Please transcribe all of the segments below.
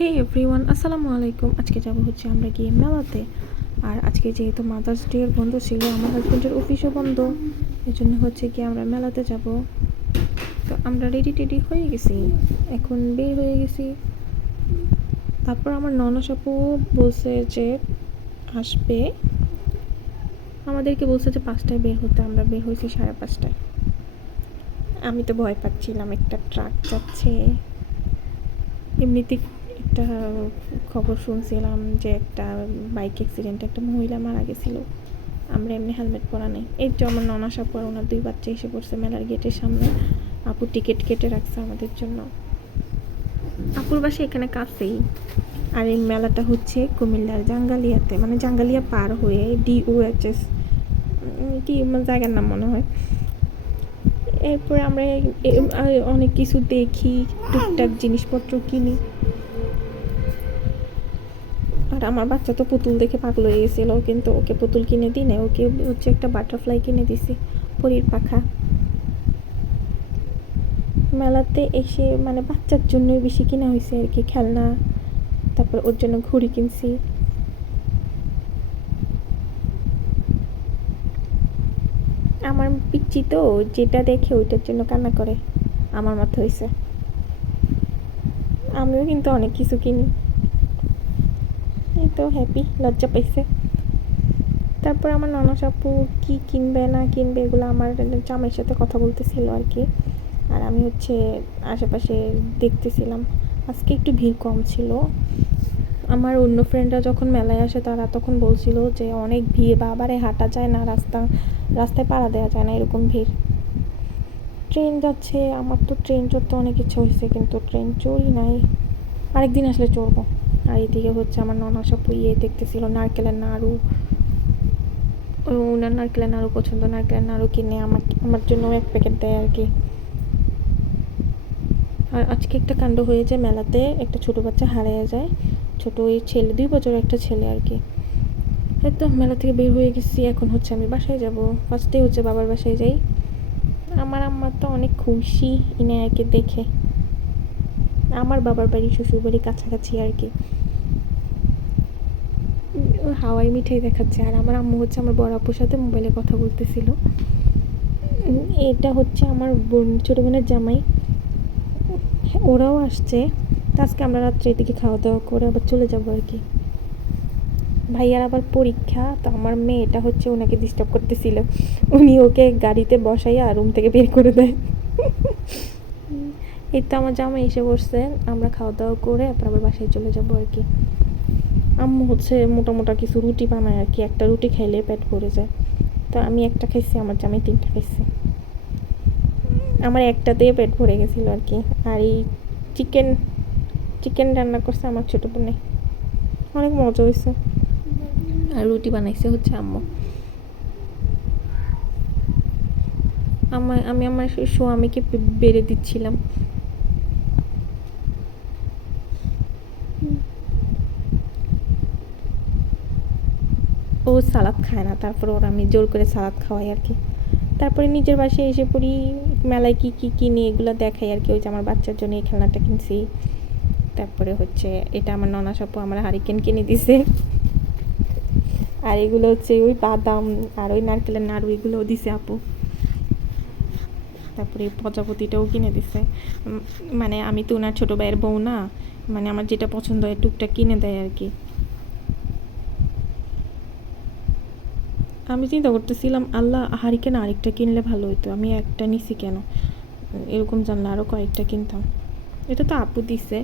হে everyone আসসালামু আলাইকুম। আজকে যাব হচ্ছে আমরা গিয়ে মেলাতে। আর আজকে যেহেতু মাদার্স ডে এর বন্ধ ছিল, আমার হাজব্যান্ডের অফিসও বন্ধ। এই জন্য হচ্ছে কি আমরা মেলাতে যাব। তো আমরা রেডি টেডি হয়ে গেছি। এখন বের হয়ে গেছি। তারপর আমার ননস আপু বলছে যে আসবে। আমাদেরকে বলছে যে পাঁচটায় বের হতে, আমরা বের হয়েছি সাড়ে পাঁচটায়। আমি তো ভয় পাচ্ছিলাম, একটা ট্রাক যাচ্ছে। এমনিতে একটা খবর শুনছিলাম যে একটা বাইক অ্যাক্সিডেন্টে একটা মহিলা মারা গেছিল। আমরা এমনি হেলমেট পরা নেই। এই যে আমার ননাস আপু আর ওনার দুই বাচ্চা এসে পড়ছে মেলার গেটের সামনে। আপু টিকিট কেটে রাখছে আমাদের জন্য। আপুর বাসা এখানে কাছেই। আর এই মেলাটা হচ্ছে কুমিল্লার জাঙ্গালিয়াতে। মানে জাঙ্গালিয়া পার হয়ে ডিওএইচএস কি মানে জায়গার নাম মনে হয়। এরপরে আমরা অনেক কিছু দেখি টুকটাক জিনিসপত্র কিনি। আমার বাচ্চা তো পুতুল দেখে পাগল হয়ে গেছিল, কিন্তু ওকে পুতুল কিনে দিই না ওকে হচ্ছে একটা বাটারফ্লাই কিনে দিছি, পরীর পাখা। মেলাতে এসে মানে বাচ্চার জন্যই বেশি কিনা হয়েছে আর কি, খেলনা, তারপর ওর জন্য ঘড়ি কিনছি। আমার পিচ্ছি তো যেটা দেখে ওইটার জন্য কান্না করে, আমার মতো হয়েছে আমিও কিন্তু অনেক কিছু কিনি। তো হ্যাপি লজ্জা পাইছে। তারপর আমার ননস আপু কী কিনবে, না কিনবে, এগুলো আমার জামাইয়ের সাথে কথা বলতেছিল আর কি। আর আমি হচ্ছে আশেপাশে দেখতেছিলাম। আজকে একটু ভিড় কম ছিল। আমার অন্য ফ্রেন্ডরা যখন মেলায় আসে, তারা তখন বলছিল যে অনেক ভিড়, বাবারে হাঁটা যায় না, রাস্তা, রাস্তায় পাড়া দেওয়া যায় না, এরকম ভিড়। ট্রেন যাচ্ছে, আমার তো ট্রেন চড়তে অনেক ইচ্ছা হয়েছে কিন্তু ট্রেন চড়ি নাই। আরেকদিন আসলে চড়বো। আর এদিকে হচ্ছে আমার ননা সব ইয়ে দেখতেছিল, নারকেলের নাড়ু। ওনার নারকেলের নাড়ু পছন্দ, নারকেলের নাড়ু কিনে আমার আমার জন্য এক প্যাকেট দেয় আর কি। আর আজকে একটা কাণ্ড হয়েছে মেলাতে, একটা ছোট বাচ্চা হারিয়ে যায়। ছোট ওই ছেলে, দুই বছর একটা ছেলে আর কি। তো মেলা থেকে বের হয়ে গেছি, এখন হচ্ছে আমি বাসায় যাব। ফার্স্টে হচ্ছে বাবার বাসায় যাই। আমার আম্মা তো অনেক খুশি, ইনায়াকে দেখে। আমার বাবার বাড়ি, শ্বশুর বাড়ি কাছাকাছি আর কি। হাওয়াই মিঠাই দেখাচ্ছে। আর আমার আম্মু হচ্ছে আমার বড় আপুর সাথে মোবাইলে কথা বলতেছিল। এটা হচ্ছে আমার বোন, ছোটো বোনের জামাই। ওরাও আসছে। তো আজকে আমরা রাত্রের দিকে খাওয়া দাওয়া করে আবার চলে যাব আর কি। ভাইয়ার আবার পরীক্ষা, তো আমার মেয়েটা হচ্ছে ওনাকে ডিস্টার্ব করতেছিল। উনি ওকে গাড়িতে বসাইয়া রুম থেকে বের করে দেয়। এই তো আমার জামা এসে বসছে, আমরা খাওয়া দাওয়া করে তারপর আবার বাসায় চলে যাব আর কি। আম্মু হচ্ছে মোটা মোটা কিছু রুটি বানায় আর কি, একটা রুটি খাইলে পেট ভরে যায়। তো আমি একটা খাইছি, আমার জামাই তিনটা খাইছি। আমার একটাতেই পেট ভরে গেছিল আর কি। আর এই চিকেন চিকেন রান্না করছে আমার ছোটো বোনে। অনেক মজা হয়েছে। আর রুটি বানাইছে হচ্ছে আম্মু। আমি আমার স্বামীকে বে- বেড়ে দিচ্ছিলাম? ও সালাদ খায় না, তারপর ওর আমি জোর করে সালাদ খাওয়াই আর কি। তারপরে নিজের বাসায় এসে পড়ি, মেলায় কী কী কিনি এগুলো দেখাই আর কি, ওই যে আমার বাচ্চার জন্য এই খেলনাটা কিনছি। তারপরে হচ্ছে এটা আমার ননা সাপু আমার হারিকেন কিনে দিছে। আর এগুলো হচ্ছে ওই বাদাম আর ওই নারকেলের নাড়ু এগুলোও দিছে আপু। তারপরে প্রজাপতিটাও কিনে দিছে। মানে আমি তো ওনার ছোটো ভাইয়ের বউ না মানে আমার যেটা পছন্দ হয় টুকটাক কিনে দেয় আর কি। আমি চিন্তা করতেছিলাম, আল্লাহ হারিকেন আরেকটা কিনলে ভালো হতো আমি একটা নিছি কেন? এরকম জানলে আরও কয়েকটা কিনতাম। এটা তো আপু দিছে।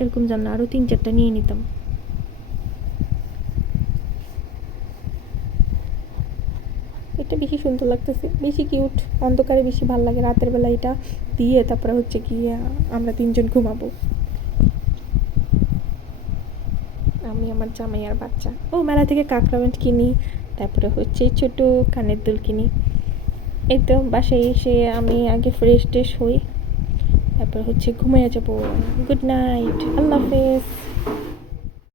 এরকম জানলে আরও তিন চারটা নিয়ে নিতাম। এটা বেশি সুন্দর লাগতেছে। বেশি কিউট, অন্ধকারে বেশি ভালো লাগে। রাতের বেলা এটা দিয়ে তারপরে হচ্ছে কি আমরা তিনজন ঘুমাবো। আমি আমার জামাইয়ার বাচ্চা। ও মেলা থেকে কাঁকড়া ব্যান্ড কিনি, তারপরে হচ্ছে ছোট কানের দুল কিনি। এই তো বাসায় এসে আমি আগে ফ্রেশ ট্রেশ হই, তারপরে হচ্ছে ঘুমিয়ে যাব। গুড নাইট আল্লাহ হাফেজ।